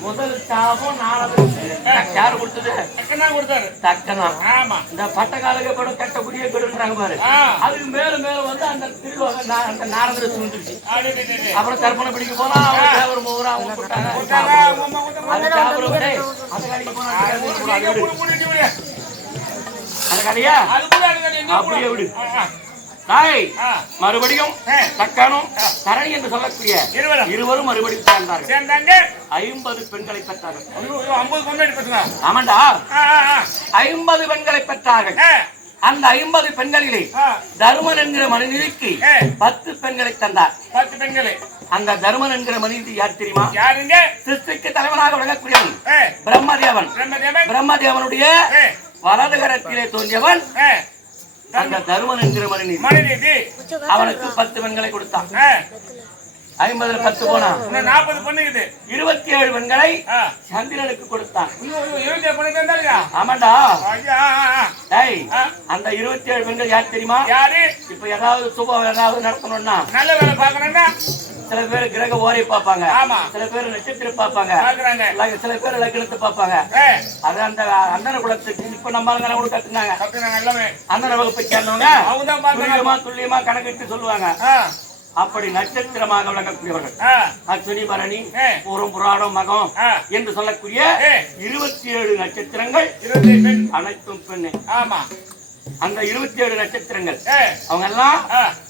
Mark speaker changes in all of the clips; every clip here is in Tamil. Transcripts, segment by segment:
Speaker 1: முதல் சாபம் நாலாவது யாரு கொடுத்தது?
Speaker 2: அக்கனா கொடுத்தாரு.
Speaker 1: தக்கதான்
Speaker 2: ஆமா.
Speaker 1: இந்த பட்டக்காலக கூட கட்ட புதிய கொடுன்றாங்க பாரு. அதுக்கு மேல மேல வந்து அந்த திருவாக நா- அந்த நாரதர்
Speaker 2: டே.
Speaker 1: அப்புறம் தர்ப்பணம் பிடிக்க போனா அவங்க தேவர் மூவரா அவங்க? கொடுத்தாங்க? அது அந்த கடையா?
Speaker 2: நீங்க
Speaker 1: அப்படியே. விடு. தாய். மறுபடியும். தக்கானும் தரணி என்று சொல்லக்கூடிய
Speaker 2: இருவரும்.
Speaker 1: இருவரும் மறுபடியும் சேர்ந்தார்கள்
Speaker 2: சேர்ந்தாங்க
Speaker 1: ஐம்பது பெண்களை பெற்றார்கள்
Speaker 2: ஐயோ, ஐயோ, 50 பொம்மைட்டு பசங்க.
Speaker 1: ஆமாண்டா. ஐம்பது பெண்களை பெற்றார்கள் அந்த ஐம்பது பெண்களிலே. தருமன் என்கிற மனிதனுக்கு. பத்து பெண்களை தந்தார்
Speaker 2: பத்து பெண்களே.
Speaker 1: அந்த தருமன் என்கிற மனிதன் யார் தெரியுமா
Speaker 2: யாருங்க?
Speaker 1: சிருஷ்டிக்கு தலைவனாக விளங்கக்கூடியவன் பிரம்மதேவன்
Speaker 2: பிரம்மதேவன்.
Speaker 1: பிரம்மதேவனுடைய வலதுகரத்திலே தோன்றியவன். அந்த தருமன் என்கிற
Speaker 2: மனைவி.
Speaker 1: அவனுக்கு பத்து பெண்களை கொடுத்தான் ஐம்பதுல பத்து போனா
Speaker 2: 40 பொண்ணுக்குது.
Speaker 1: இருபத்தி ஏழு பெண்களை. சந்திரனுக்கு கொடுத்தான்
Speaker 2: ஐயோ, ஐயோ, 27 பொண்ணு தந்தாருங்க.
Speaker 1: ஆமாண்டா. டேய். அந்த இருபத்தி ஏழு பெண்கள் யார் தெரியுமா
Speaker 2: யாரு
Speaker 1: இப்ப ஏதாவது சுபம் ஏதாவது நடத்தணும்னா
Speaker 2: நல்ல வேலை பார்க்கணும்னா
Speaker 1: சில பேர் கிரக ஓரை பார்ப்பாங்க
Speaker 2: ஆமா.
Speaker 1: சில பேர் நட்சத்திரம் பார்ப்பாங்க சில பேர் லக்னத்தை பார்ப்பாங்க அது அந்த அந்தன குலத்துக்கு இப்ப நம்ம கூட கத்துனாங்க. அந்தன வகுப்பை சேர்ந்தவங்க. துல்லியமா துல்லியமா கணக்கிட்டு சொல்லுவாங்க அப்படி நட்சத்திரமாக விளங்கக்கூடியவர்கள் அஸ்வினி பரணி. பூரம் புராடம் மகம். என்று சொல்லக்கூடிய. இருபத்தி ஏழு நட்சத்திரங்கள். அனைத்தும் பெண்ணு
Speaker 2: ஆமா.
Speaker 1: அந்த இருபத்தி ஏழு நட்சத்திரங்கள் அவங்க எல்லாம்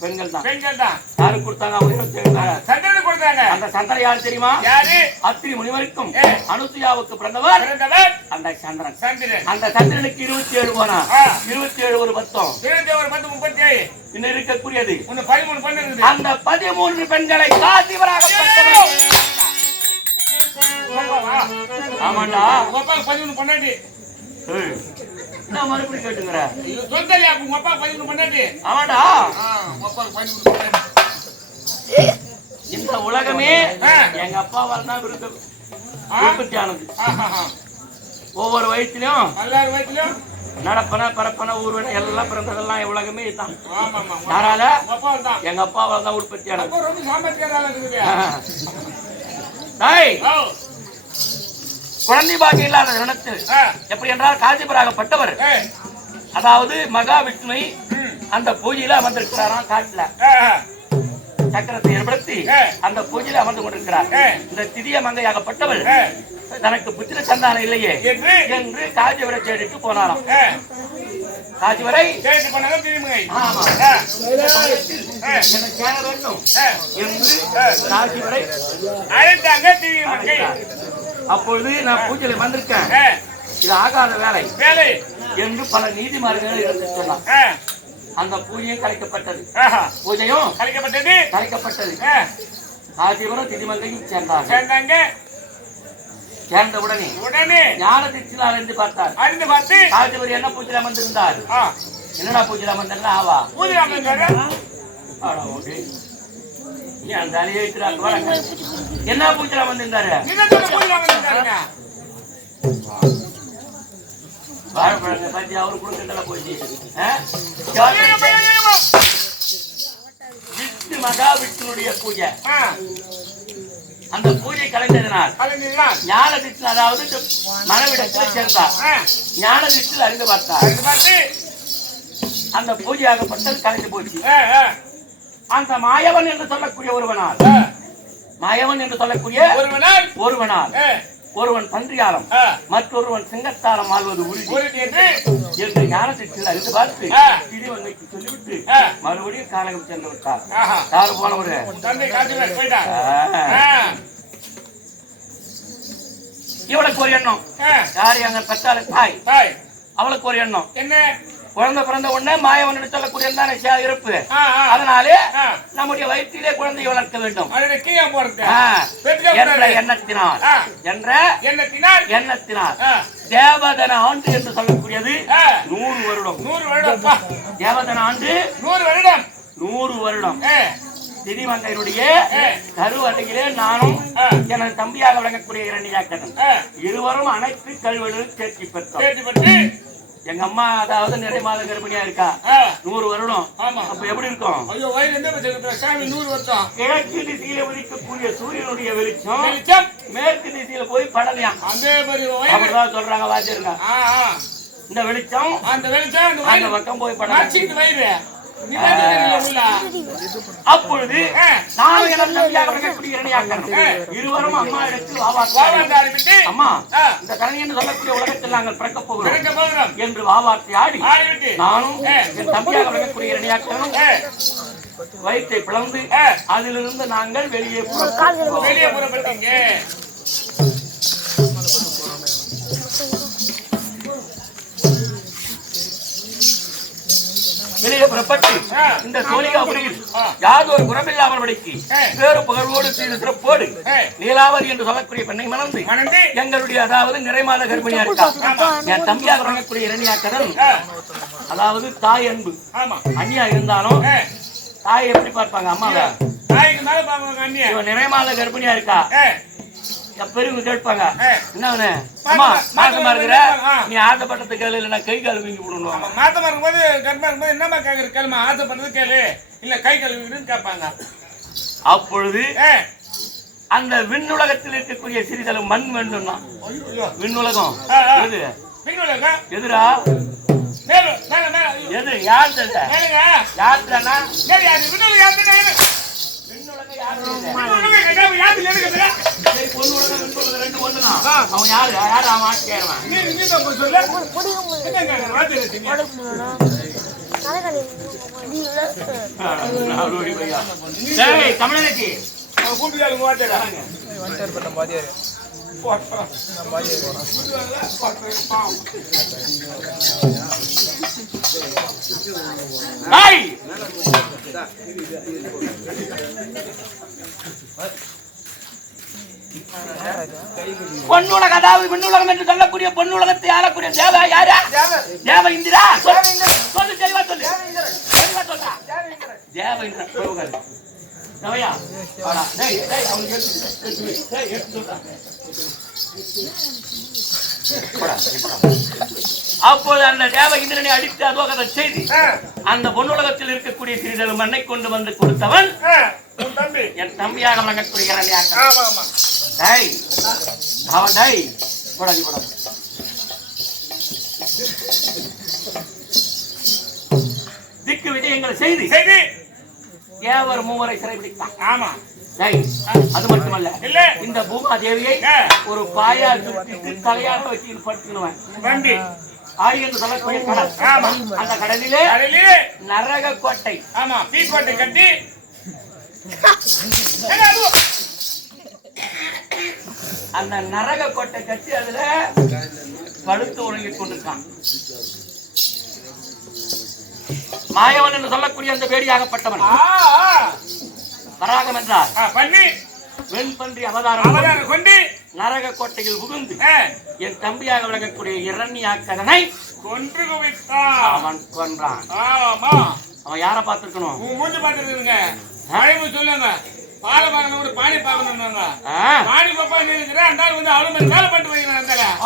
Speaker 1: பெண்கள் தான்
Speaker 2: பெண்கள் தான்.
Speaker 1: யாரு கொடுத்தாங்க அவங்க இருபத்தி ஏழு.
Speaker 2: சந்திரனுக்கு கொடுத்தாங்க.
Speaker 1: அந்த சந்திரன் யாரு தெரியுமா
Speaker 2: யாரு?
Speaker 1: அத்திரி முனிவருக்கும். அனுசுயாவுக்கு பிறந்தவர்
Speaker 2: பிறந்தவர்
Speaker 1: அந்த சந்திரன்
Speaker 2: சந்திரன்.
Speaker 1: அந்த சந்திரனுக்கு இருபத்தி ஏழு போனா. இருபத்தி ஏழு ஒரு பத்தம்
Speaker 2: இருபத்தி ஒரு பத்து முப்பத்தேழு.
Speaker 1: இன்னும் இருக்கக்கூடியது
Speaker 2: இன்னும் பதிமூணு இருக்குது.
Speaker 1: அந்த பதிமூன்று பெண்களை காசிவராக ஆமாண்டா
Speaker 2: பதிமூணு பொண்டாட்டி.
Speaker 1: நான் மறுபடியும் கேட்டுங்கிற
Speaker 2: இது சொல்லலையா? உங்க அப்பாவுக்கு பதிமூணு பொண்டாட்டி.
Speaker 1: ஆமாண்டா
Speaker 2: ஆ, உங்க அப்பாவுக்கு பதிமூணு.
Speaker 1: இந்த உலகமே. எங்க அப்பாவால் தான் விருத்த
Speaker 2: ஆ?
Speaker 1: உற்பத்தி ஆனது
Speaker 2: ஆஹாஹா.
Speaker 1: ஒவ்வொரு வயசுலயும்
Speaker 2: எல்லார் வயித்துலயும்?
Speaker 1: நடப்பன பரப்பன ஊர்வன எல்லாம் பிறந்ததெல்லாம் உலகமே இதுதான். யாரால. எங்க அப்பாவால் தான் உற்பத்தி குழந்தை பாக்கியம் இல்லாத நிலத்தில்
Speaker 2: ஆ,
Speaker 1: எப்படி என்றால் காஞ்சிபுராகப்பட்டவர் அதாவது மகா விஷ்ணுவை
Speaker 2: ம்,
Speaker 1: அந்த பூஜையில அமர்ந்திருக்கிறாராம் காட்டுல. சக்கரத்தை ஏற்படுத்தி. அந்த பூஜையில அமர்ந்து கொண்டிருக்கிறார். இந்த திதிய மங்கையாகப்பட்டவள். தனக்கு புத்திர சந்தானம் இல்லையே
Speaker 2: என்று?
Speaker 1: காஞ்சிபுரை தேடிட்டு போனாராம். காஞ்சிபுரை. என்று காஞ்சிபுரை
Speaker 2: அழைத்தாங்க திரும்புங்க.
Speaker 1: அப்பொழுது நான் பூஜையில வந்திருக்கேன். இது ஆகாத வேலை.
Speaker 2: வேலை.
Speaker 1: என்று பல நீதிமார்கள் எடுத்து சொன்னார். அந்த பூஜையும் கலைக்கப்பட்டது. பூஜையும்
Speaker 2: கலைக்கப்பட்டது.
Speaker 1: கலைக்கப்பட்டது. காஞ்சிபுரம் திதிமங்கையும் சேர்ந்தார்கள்.
Speaker 2: சேர்ந்தாங்க.
Speaker 1: சேர்ந்த உடனே
Speaker 2: உடனே
Speaker 1: ஞான தீட்சிதா அறிந்து பார்த்தார்.
Speaker 2: அறிந்து பார்த்து
Speaker 1: காஞ்சிபுரம் என்ன பூஜையில அமர்ந்திருந்தார்?
Speaker 2: ஆ,
Speaker 1: என்னடா பூஜையில அமர்ந்தா ஆவா?
Speaker 2: பூஜை அமைந்தாரு.
Speaker 1: ஆடா, ஓடி. நீ அந்த அலையை வைக்கிறாங்க, வாடா. என்ன
Speaker 2: பூஜை.
Speaker 1: வாழைப்பழங்க பத்தி அவரு போச்சு. விஷ்ணு மகா விஷ்ணுடைய பூஜை அந்த பூஜை
Speaker 2: கலைஞர்களா?
Speaker 1: ஞான திட்டு அதாவது மனவிடத்தில் சேர்ந்தார் ஞான திட்டில் அறிந்து பார்த்தார் அந்த பூஜையாகப்பட்டது கலைந்து போச்சு அந்த மாயவன் என்று சொல்லக்கூடிய ஒருவனால். மாயவன் என்று சொல்லக்கூடிய
Speaker 2: ஒருவனால்.
Speaker 1: ஒருவனால். ஒருவன் பன்றியாலம்
Speaker 2: ஆ,
Speaker 1: மற்றொருவன் சிங்கத்தாலம் ஆள்வது உறுதி.
Speaker 2: என்று.
Speaker 1: என்று அறிந்து பார்த்து
Speaker 2: ஆ.
Speaker 1: திரிவன்மைக்கு சொல்லிவிட்டு. மறுபடியும் காலகம் சென்று விட்டார். யாரு போனவரு? இவளுக்கு ஒரு எண்ணம். யாரு அங்க பெற்றாரு தாய்.
Speaker 2: தாய்.
Speaker 1: அவளுக்கு ஒரு எண்ணம்.
Speaker 2: என்ன?
Speaker 1: குழந்தை பிறந்த உடனே மாயவன் சொல்லக்கூடிய தானே இருப்பு. அதனாலே. நம்முடைய வயிற்றிலே குழந்தையை வளர்க்க வேண்டும். என்ற. எண்ணத்தினால். என்ற
Speaker 2: எண்ணத்தினால்.
Speaker 1: எண்ணத்தினால். தேவதன ஆண்டு என்று சொல்லக்கூடியது நூறு வருடம்.
Speaker 2: நூறு வருடம்.
Speaker 1: தேவதன ஆண்டு
Speaker 2: நூறு வருடம்.
Speaker 1: நூறு வருடம்.
Speaker 2: ஆ.
Speaker 1: கருவறையிலே நானும். எனது தம்பியாக விளங்கக்கூடிய
Speaker 2: ஆ,
Speaker 1: இருவரும் அனைத்து கல்வெழும் தேர்ச்சி பெற்றோம்.
Speaker 2: தேர்ச்சி பெற்று
Speaker 1: எங்க அம்மா அதாவது நிறைய மாத கர்ப்பிணியா இருக்கா? நூறு வருடம்.
Speaker 2: ஆமா.
Speaker 1: அப்ப எப்படி இருக்கும்?
Speaker 2: ஐயோ இருக்கிற சாமி நூறு வருஷம்.
Speaker 1: கிழக்கு திசையில உதிக்கக்கூடிய சூரியனுடைய வெளிச்சம்
Speaker 2: வெளிச்சம்.
Speaker 1: மேற்கு திசையில போய் படலையாம்
Speaker 2: அதே மாதிரி
Speaker 1: அப்படிதான் சொல்றாங்க
Speaker 2: ஆ.
Speaker 1: இந்த வெளிச்சம்
Speaker 2: அந்த வெளிச்சம் அந்த
Speaker 1: அந்த பக்கம் போய்
Speaker 2: மாச்சிக்கு வயிறு.
Speaker 1: அப்பொழுது. நானும் எனக்கு இருவரும் அம்மா அம்மா. இந்த கரணி என்று சொல்லக்கூடிய உலகத்தில் நாங்கள் பிறக்க போகிறோம் என்று ஆடி நானும். என் தம்பியாக விளக்கக்கூடிய வயிற்றை பிளந்து. அதிலிருந்து நாங்கள் வெளியே புறப்பட்டோம்.
Speaker 2: வெளியே புறப்பட்டீங்க
Speaker 1: புறப்பட்டு. இந்த சோழிகாபுரியில்
Speaker 2: ஆ.
Speaker 1: யாது ஒரு குறமில்லாமல் படிக்கு. வேறு புகழோடு செய்த சிறப்போடு. நீலாவதி என்று சொல்லக்கூடிய பெண்ணை மணந்து
Speaker 2: மணந்து.
Speaker 1: எங்களுடைய அதாவது நிறைமாத கர்ப்பிணியா இருக்கா என் தம்பியாக வழங்கக்கூடிய இரணியாக்கதன் அதாவது தாய் அன்பு.
Speaker 2: ஆமா.
Speaker 1: அண்ணியா இருந்தாலும் தாய் எப்படி பார்ப்பாங்க? அம்மாவை.
Speaker 2: தாய்க்கு மேல பாப்பாங்க அண்ணிய.
Speaker 1: இவன் நிறைமாத கர்ப்பிணியா இருக்கா? பெரியவங்க கேட்பாங்க.
Speaker 2: ஆ.
Speaker 1: என்னவனே அம்மா
Speaker 2: மாசமா-
Speaker 1: மாசமா இருக்கிற. நீ ஆசைப்பட்டது கேளு இல்லைன்னா கை கால் வீங்கி விடணும்
Speaker 2: மாத்தமா இருக்கும்போது கர்ப்பமா இருக்கும்போது என்னம்மா கேக்குற? கேளுமா ஆசைப்படுறது கேளு. இல்ல கை கழுவிடுன்னு கேட்பாங்க.
Speaker 1: அப்பொழுது அந்த விண்ணுலகத்தில் இருக்கக்கூடிய சிறிதளவு மண் வேண்டும்னா.
Speaker 2: ஐயோ.
Speaker 1: விண்ணுலகம். எது?
Speaker 2: ஐயோ,
Speaker 1: எது? யார் யார் விண்ணுலகம் அவன் யாரு யாரு அவன் ஆட்சியாருவன்
Speaker 2: நீ நீ தான் போய் சொல்லு என்ன கேக்குற வார்த்தை வச்சுங்க
Speaker 1: பொன்னுலகம் அதாவது விண்ணுலகம் என்று சொல்லக்கூடிய பொன்னுலகத்தை ஆளக்கூடிய தேவ யாரா? தேவ இந்திரா? சொல்லு தெளிவா சொல்லு. தெளிவா சொல்றா. தேவ இந்திரா தேவையா அவனுக்கு எடுத்து அப்போது அந்த தேவ இந்திரனை அடித்து அதோகதை செய்து அந்த பொன்னுலகத்தில் இருக்கக்கூடிய சிறிதளவு மண்ணை கொண்டு வந்து கொடுத்தவன் என் தம்பியாக வழங்கக்கூடிய இரண்யாக்கள்.
Speaker 2: ஆமா ஆமா.
Speaker 1: டேய் அவன் டேய் போடா நீ போடா. திக்கு விஜயங்களை செய்து
Speaker 2: சரி
Speaker 1: ஏவர் மூவரை சிறைபிடித்தான்
Speaker 2: ஆமா.
Speaker 1: அது மட்டுமல்ல
Speaker 2: இல்ல.
Speaker 1: இந்த பூமா தேவியை. ஒரு பாயால் சுற்றிட்டு தலையாக வச்சு படுத்துக்குவேன் ஆடி என்று சொல்லக்கூடிய கடல்.
Speaker 2: ஆமா.
Speaker 1: அந்த கடலிலே நரக கோட்டை
Speaker 2: ஆமா பீக்கோட்டை கட்டி அதுவா?
Speaker 1: அந்த நரக கோட்டை கட்டி அதுல படுத்து உறங்கிக் கொண்டிருக்கான். மாயவன் என்று சொல்லக்கூடிய அந்த வேடியாகப்பட்டவன். வராகம் என்றார்.
Speaker 2: பண்ணி
Speaker 1: வெண்பன்றி அவதாரம்
Speaker 2: அவதாரம் கொண்டு
Speaker 1: நரக கோட்டையில் புகுந்து என் தம்பியாக விளங்கக்கூடிய இரண்யாக்கதனை
Speaker 2: கொன்று குவித்தான்
Speaker 1: அவன் கொன்றான்.
Speaker 2: ஆமா.
Speaker 1: அவன் யார பார்த்திருக்கணும்?
Speaker 2: மூஞ்சி பார்த்துருக்குங்க பழைய சொல்லுங்க. பாலை பார்க்கணும் கூட பாணி பார்க்கணும்னாங்க.
Speaker 1: ஆ?
Speaker 2: பாணி பாப்பா இருக்கிற அந்த வந்து அவ்வளவு மணி வேலை பண்ணிட்டு வைக்கிறேன்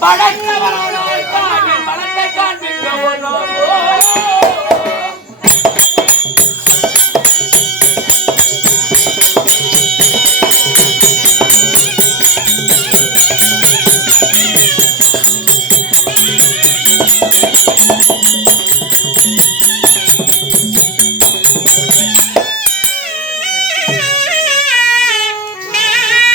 Speaker 1: பழக்கவரானால் காணும் பழத்தை காண்பிக்க